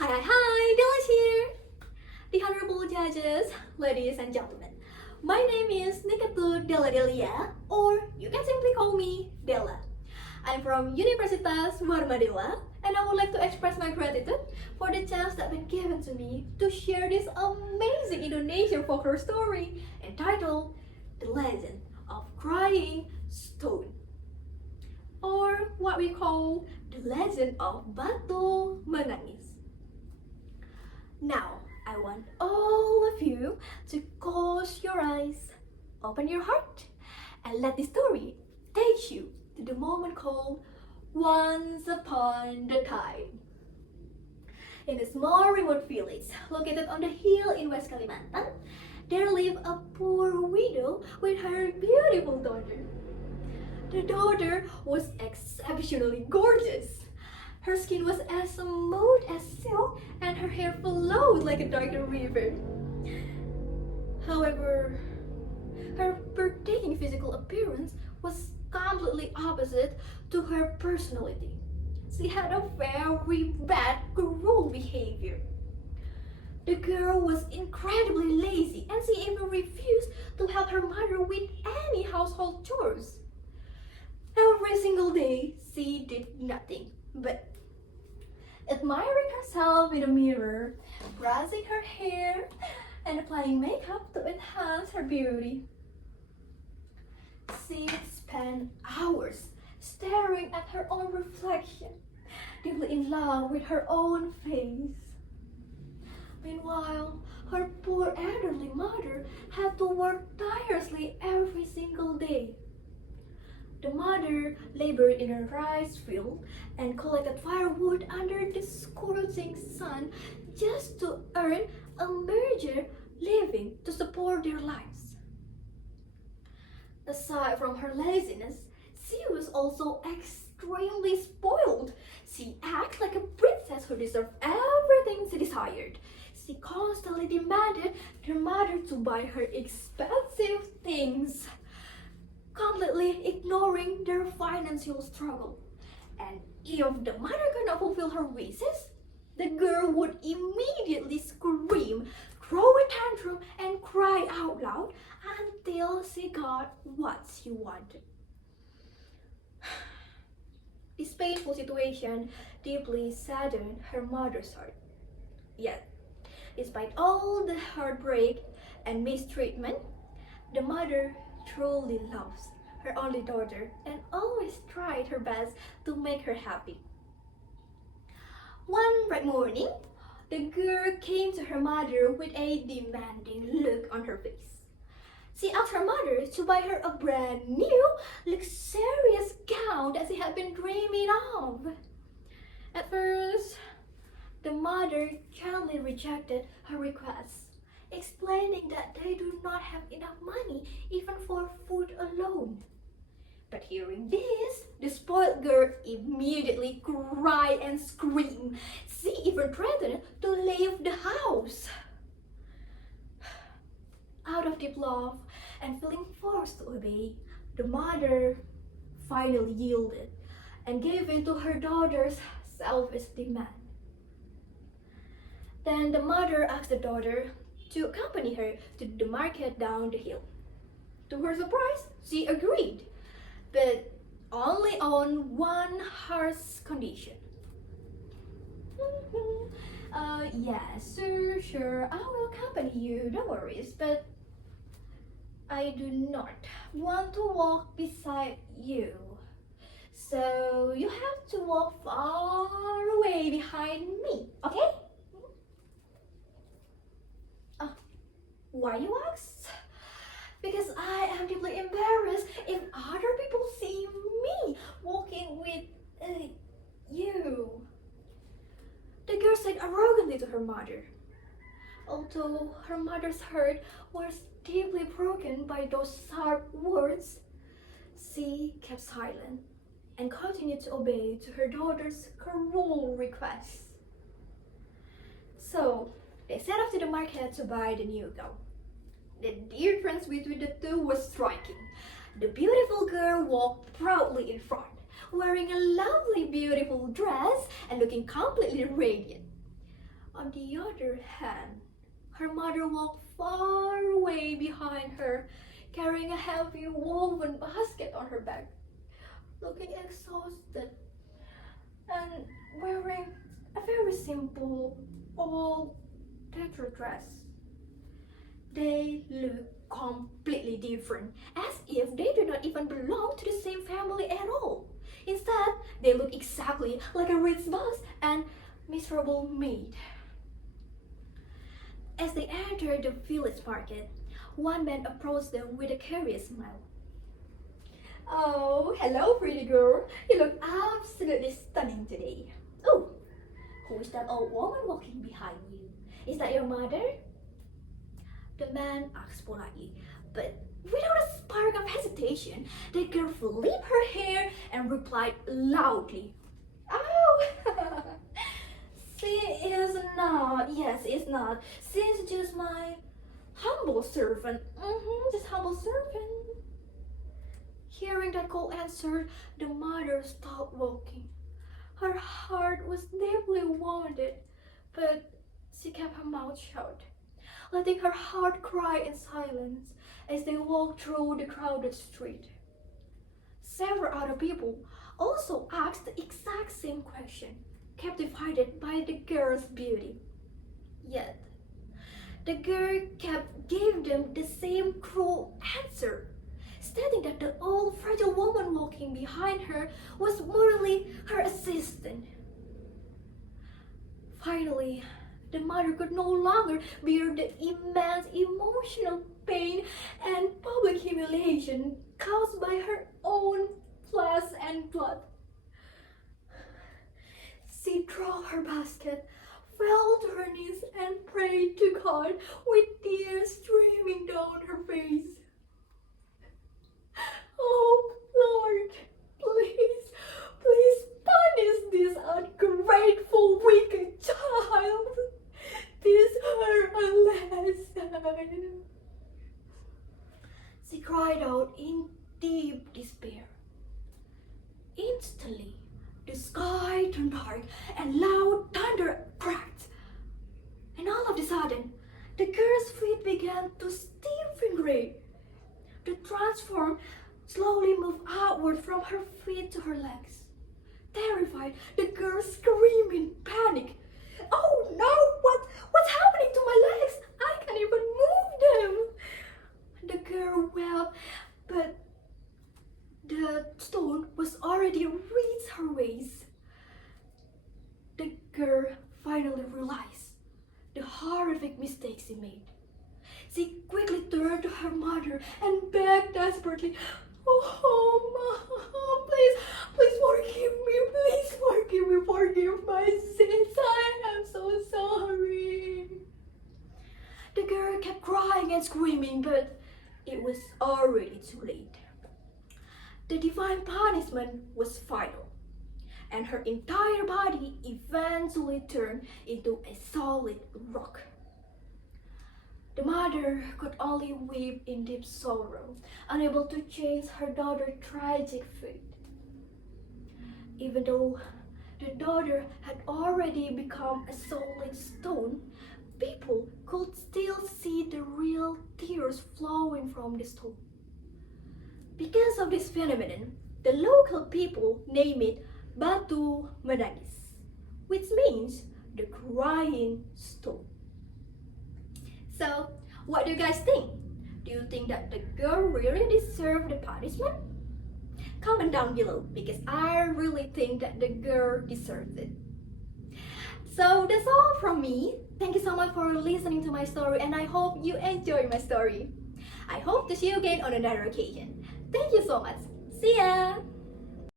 Hi, Della's here! The honorable judges, ladies and gentlemen. My name is della, delhia, or you can simply call me Della. I'm from Universitas Warmadela, and I would like to express my gratitude for the chance that been given to me to share this amazing Indonesian folklore story entitled The Legend of Crying Stone, or what we call the legend of Batu Menangis. Now, I want all of you to close your eyes, open your heart, and let the story take you to the moment called Once Upon a Time. In a small remote village located on the hill in West Kalimantan, there lived a poor widow with her beautiful daughter. The daughter was exceptionally gorgeous. Her skin was as smooth as silk and her hair flowed like a dark river. However, her breathtaking physical appearance was completely opposite to her personality. She had a very bad, cruel behavior. The girl was incredibly lazy and she even refused to help her mother with any household chores. Every single day, she did nothing but admiring herself in the mirror, brushing her hair, and applying makeup to enhance her beauty. She spent hours staring at her own reflection, deeply in love with her own face. Meanwhile, her poor elderly mother had to work tirelessly every single day. The mother labored in a rice field and collected firewood under the scorching sun just to earn a meager living to support their lives. Aside from her laziness, she was also extremely spoiled. She acted like a princess who deserved everything she desired. She constantly demanded her mother to buy her expensive things, completely ignoring their financial struggle. And if the mother could not fulfill her wishes, the girl would immediately scream, throw a tantrum, and cry out loud until she got what she wanted. This painful situation deeply saddened her mother's heart. Yet, despite all the heartbreak and mistreatment, the mother truly loves her only daughter and always tried her best to make her happy. One bright morning, the girl came to her mother with a demanding look on her face. She asked her mother to buy her a brand new, luxurious gown that she had been dreaming of. At first, the mother gently rejected her request, explaining that they do not have enough money even for food alone. But hearing this, the spoiled girl immediately cried and screamed. She even threatened to leave the house. Out of deep love and feeling forced to obey, the mother finally yielded and gave in to her daughter's selfish demand. Then the mother asked the daughter to accompany her to the market down the hill. To her surprise, she agreed, but only on one harsh condition. Yes, sure, I will accompany you, no worries, but I do not want to walk beside you. So you have to walk far away behind me, okay? Why, you ask? Because I am deeply embarrassed if other people see me walking with you. The girl said arrogantly to her mother. Although her mother's heart was deeply broken by those sharp words, she kept silent and continued to obey to her daughter's cruel requests. So they set off to the market to buy the new gown. The difference between the two was striking. The beautiful girl walked proudly in front, wearing a lovely, beautiful dress and looking completely radiant. On the other hand, her mother walked far away behind her, carrying a heavy woven basket on her back, looking exhausted and wearing a very simple old tattered dress. They look completely different, as if they do not even belong to the same family at all. Instead, they look exactly like a rich boss and miserable maid. As they entered the village market, one man approached them with a curious smile. Oh, hello, pretty girl. You look absolutely stunning today. Oh, who is that old woman walking behind you? Is that your mother? The man asked politely, but without a spark of hesitation, the girl flipped her hair and replied loudly, Oh, she is not. Yes, it's not. She's just my humble servant. Just humble servant. Hearing that cold answer, the mother stopped walking. Her heart was deeply wounded, but she kept her mouth shut, letting her heart cry in silence as they walked through the crowded street. Several other people also asked the exact same question, captivated by the girl's beauty. Yet, the girl gave them the same cruel answer, stating that the old fragile woman walking behind her was merely her assistant. Finally, the mother could no longer bear the immense emotional pain and public humiliation caused by her own flesh and blood. She dropped her basket, fell to her knees, and prayed to God with tears streaming down her face. Oh, Lord, please, please punish this ungrateful, wicked child. Teach her a lesson. She cried out in deep despair. Instantly, the sky turned dark and loud thunder cracked. And all of a sudden, the girl's feet began to stiffen gray. The transform slowly moved outward from her feet to her legs. Terrified, the girl screamed in panic. Oh no! What's happening to my legs? I can't even move them! The girl wept, but the stone was already reached her waist. The girl finally realized the horrific mistake she made. She quickly turned to her mother and begged desperately, Oh, Mom, please forgive me, forgive my sins. I am so sorry. The girl kept crying and screaming, but it was already too late. The divine punishment was final, and her entire body eventually turned into a solid rock. The mother could only weep in deep sorrow, unable to change her daughter's tragic fate. Even though the daughter had already become a solid stone, people could still see the real tears flowing from the stone. Because of this phenomenon, the local people name it Batu Menangis, which means the crying stone. So, what do you guys think? Do you think that the girl really deserved the punishment? Comment down below because I really think that the girl deserves it. So that's all from me. Thank you so much for listening to my story and I hope you enjoyed my story. I hope to see you again on another occasion. Thank you so much. See ya!